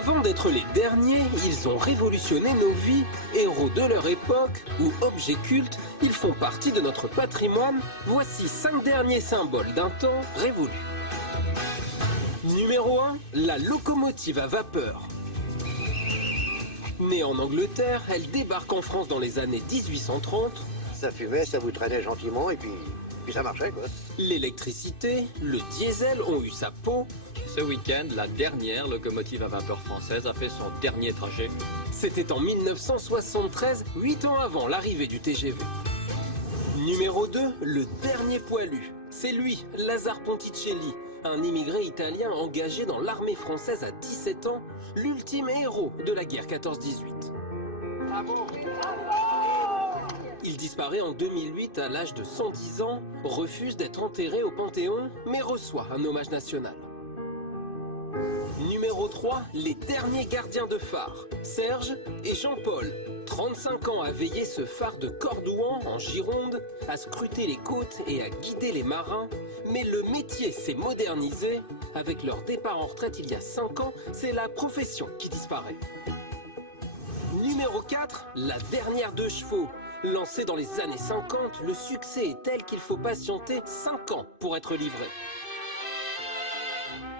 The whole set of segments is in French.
Avant d'être les derniers, ils ont révolutionné nos vies. Héros de leur époque ou objets cultes, ils font partie de notre patrimoine. Voici 5 derniers symboles d'un temps révolu. Numéro 1, la locomotive à vapeur. Née en Angleterre, elle débarque en France dans les années 1830. Ça fumait, ça vous traînait gentiment et puis ça marchait quoi. L'électricité, le diesel ont eu sa peau. Ce week-end, la dernière locomotive à vapeur française a fait son dernier trajet. C'était en 1973, 8 ans avant l'arrivée du TGV. Numéro 2, le dernier poilu. C'est lui, Lazare Ponticelli, un immigré italien engagé dans l'armée française à 17 ans, l'ultime héros de la guerre 14-18. Il disparaît en 2008 à l'âge de 110 ans, refuse d'être enterré au Panthéon, mais reçoit un hommage national. Numéro 3, les derniers gardiens de phare, Serge et Jean-Paul. 35 ans à veiller ce phare de Cordouan, en Gironde, à scruter les côtes et à guider les marins. Mais le métier s'est modernisé. Avec leur départ en retraite il y a 5 ans, c'est la profession qui disparaît. Numéro 4, la dernière de chevaux. Lancée dans les années 50, le succès est tel qu'il faut patienter 5 ans pour être livré.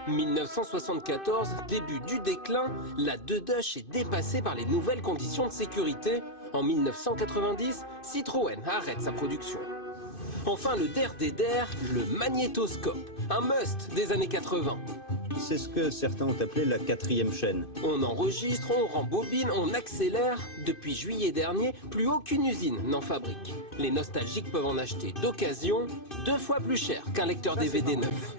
1974, début du déclin, la Deux-Dush est dépassée par les nouvelles conditions de sécurité. En 1990, Citroën arrête sa production. Enfin, le der des der, le magnétoscope, un must des années 80. C'est ce que certains ont appelé la 4e chaîne. On enregistre, on rembobine, on accélère. Depuis juillet dernier, plus aucune usine n'en fabrique. Les nostalgiques peuvent en acheter d'occasion, 2 fois plus cher qu'un lecteur DVD neuf.